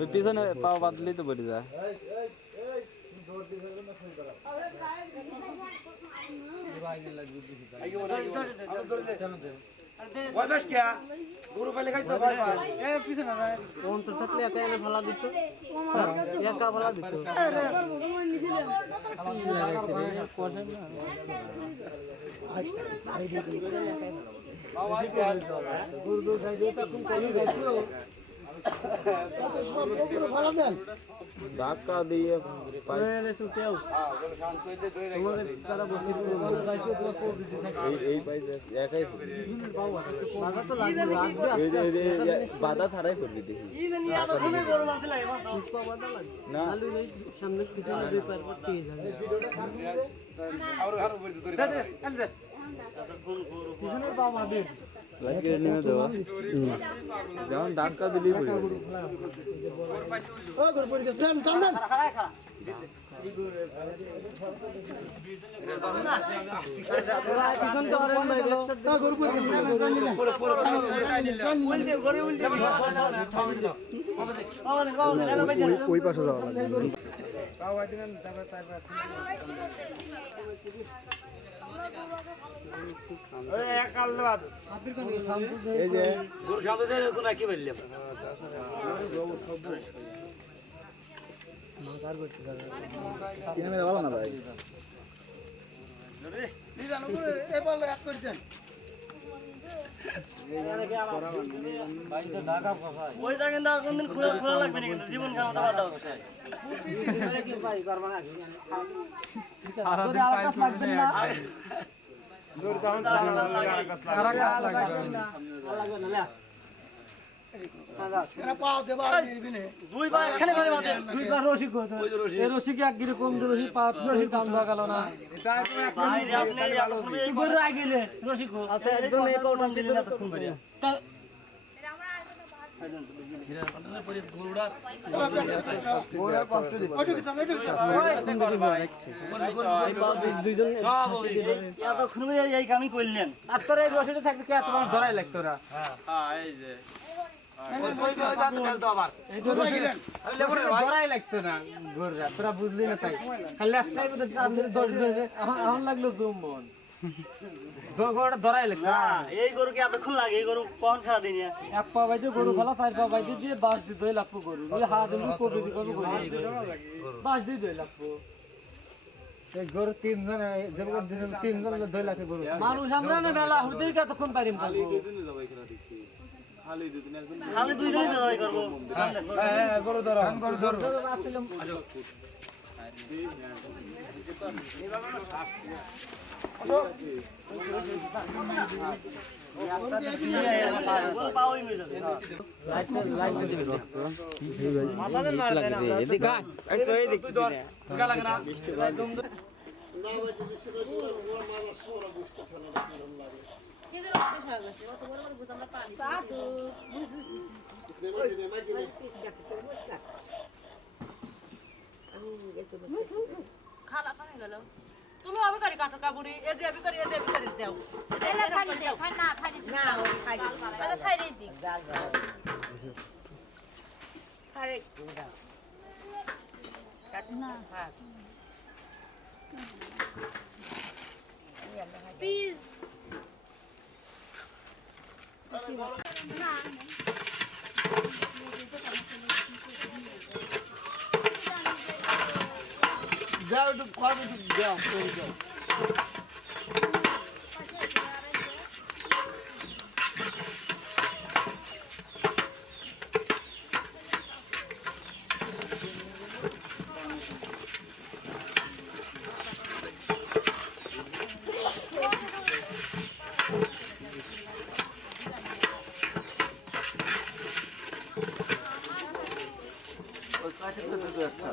ওই পিছনে পাও বাদলেই তো পড়ে যায়। গরু পাইলে খাইতে ভাই এ পিছনে না কোন তো থাকলে একা এনে ফলা দিত একা ফলা দিত আরে কোশে না বাবা গরু দো সাইডে তো কোন কলি গাইছো ফলা দেন ধাক্কা দিয়ে পাইলে সুতেও হ্যাঁ গরু শান্ত হইতে ধরে রাখো তারা বসে গরু গাইছো তো কোন দিতে থাকে এই পাইছে একাই বাধা তো লাগবে বাধা ছাড়াই করবি দেখি ই জানি আবার ঘুরে গরু মারতে লাগে পুষ্পা বাধা লাগে না আলু এই সামনে কিছু না দুই পার পড়তে যাবে ভিডিওটা আর আর বলতে ধরে দে পিছনের পা মারবে লাগে নিয়ে দাও যেমন ধাক্কা দিলি পড়ে ও গরু পড়ে গেছে টান টান খাড়া খা পিছন তো আরে ভাই গরু পড়ে গেছে পড়ে উল্টে ওই পাশে যাওয়া লাগবে পাওয়া দিবেন তারপর ওই এক আল্লাহ এই যে গরু সাথে দে কোন কি বললাম মাকার করতে ক্যামেরা ভালো না ভাই রে জানো এই বল এক করে দেন ভাই তো ঢাকা ভাই ওই জায়গা না কোনদিন খোলা লাগবে না কিন্তু জীবন কার মতো বাধা হচ্ছে কি ভাই করবা না সারা দিন কাজ লাগবে না দূর কাউন্ট লাগবে না এরা পাও দেবা নিবি নে দুই ভাই এখানে ঘরে বাজে দুই বার রশি কো এই রশি কি একগিরে কম রশি পাঁচ রশি দাম দেওয়া গেল না ভাই আপনি কি করে আগিলে রশি কো আচ্ছা একদম এই কৌটাম দিলে না তো ফোন করিয়া তো এরা আমরা আইজন তো হিরা পাতলে পরে গোড়া কষ্ট দিই ওইটা কি তুমি দুইজন এত খুনবে এই কামই করলেন আর তোর এই রশিটা থাকতে কি এত মানুষ ধরাই লাগতো রা হ্যাঁ এই যে তোরা বুঝলি না তাই লাগলো ধরাই লাগতো এই গরু কি এতক্ষণ লাগে এই গরু কখন খেলা দিন এক পা বাইতে গরু ফেলা চার পা বাইতে দিয়ে বাস দিয়ে দই লাগবো গরু হাত কবি গরু বাস দিয়ে দই লাগবো গরু তিনজন দই লাগছে গরু মানুষ আমরা না মেলা হতেই এতক্ষণ পারিম খালি দুইজনই দাদাই করবো হ্যাঁ গরু ধরো আসছিলাম খালা পানি গেল তুমি আবে করি কাটো কাবুরি এ যে আবে করি এ যে আবে করি দাও এলা খাই দাও খাই না খাই না খাই আরে খাই রে দি আরে কাট না ভাত প্লিজ না যাও একটু খাবে একটু দাও করে দাও ওই কাছে তো একটা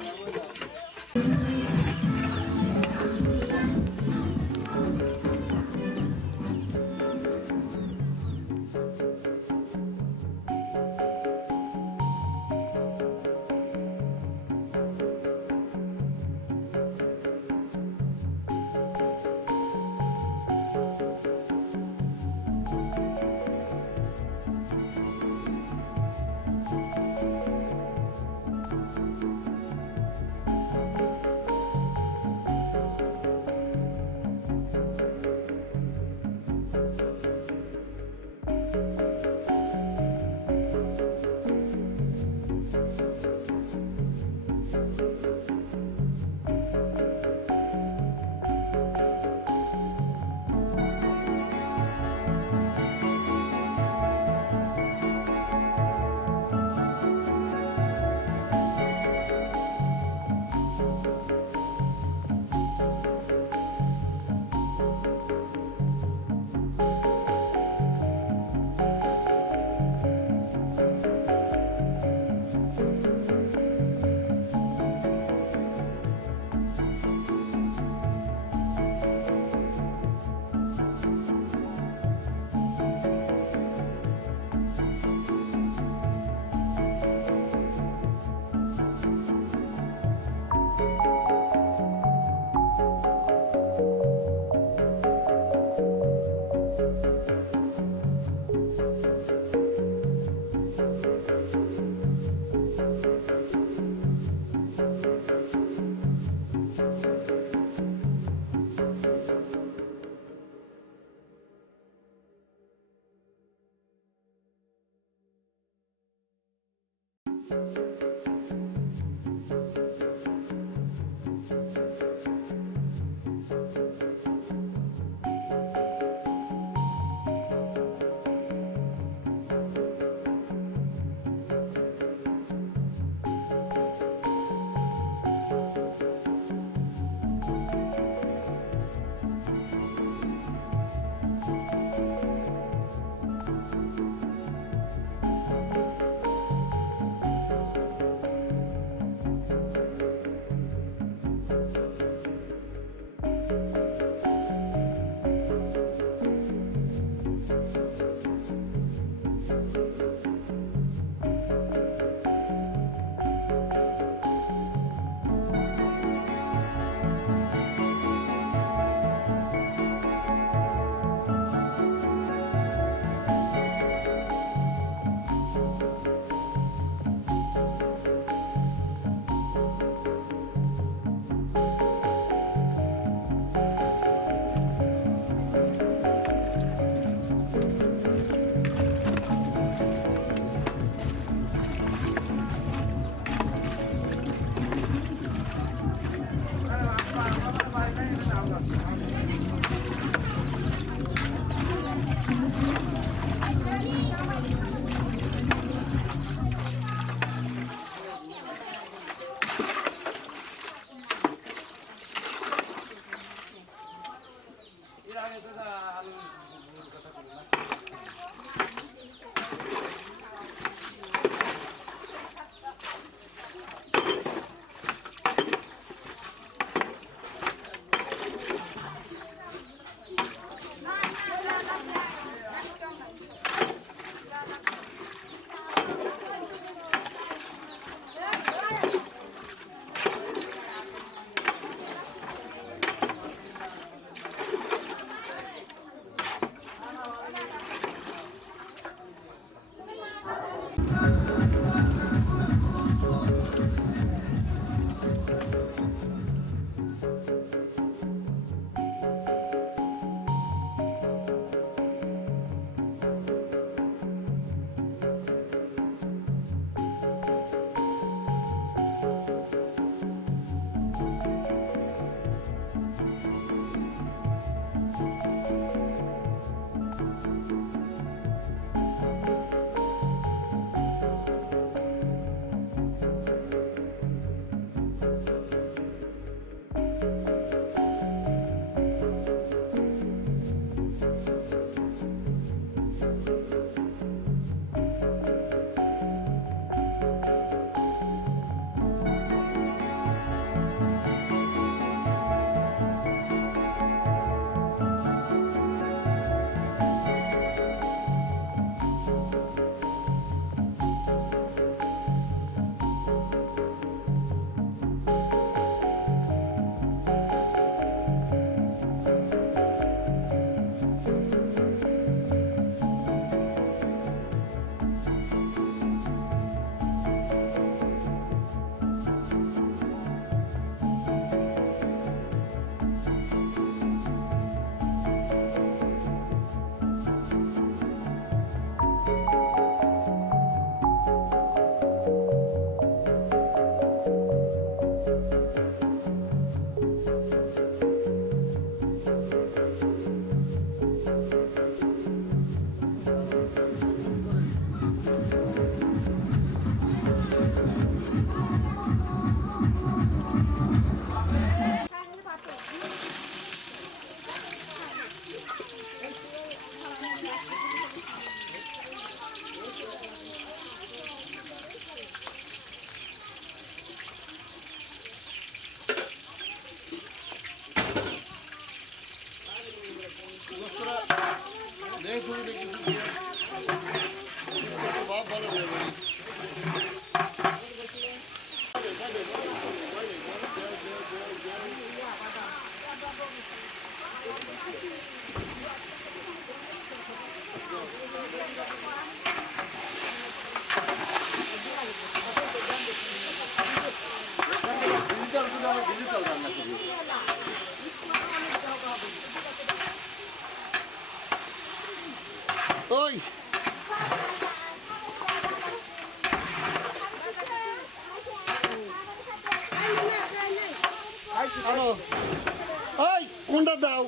नहीं थोड़ी लेकिन बहुत भाলো ওই কোনটা দাও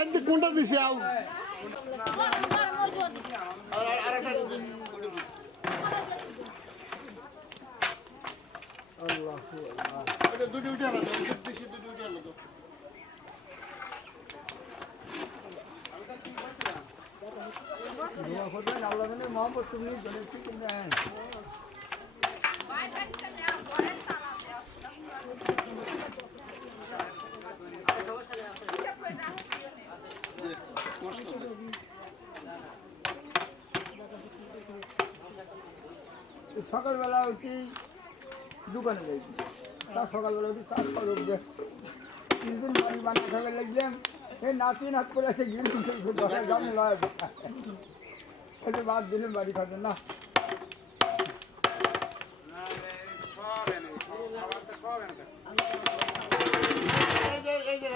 একদিন কোনটা দিছি আও দুটি উঠে আলাদা দুটি উঠে আলাদা সকালবেলা উঠি দোকানে যাই তার সকালবেলা উঠি চাষ করে উঠবে 3 দিন বাড়ি বানিয়ে থাকলে লাগলাম এই নাচি নাচ করে এসে গিয়ে জানি লয় বাদ দিলেন বাড়ি খাবেন না এই যে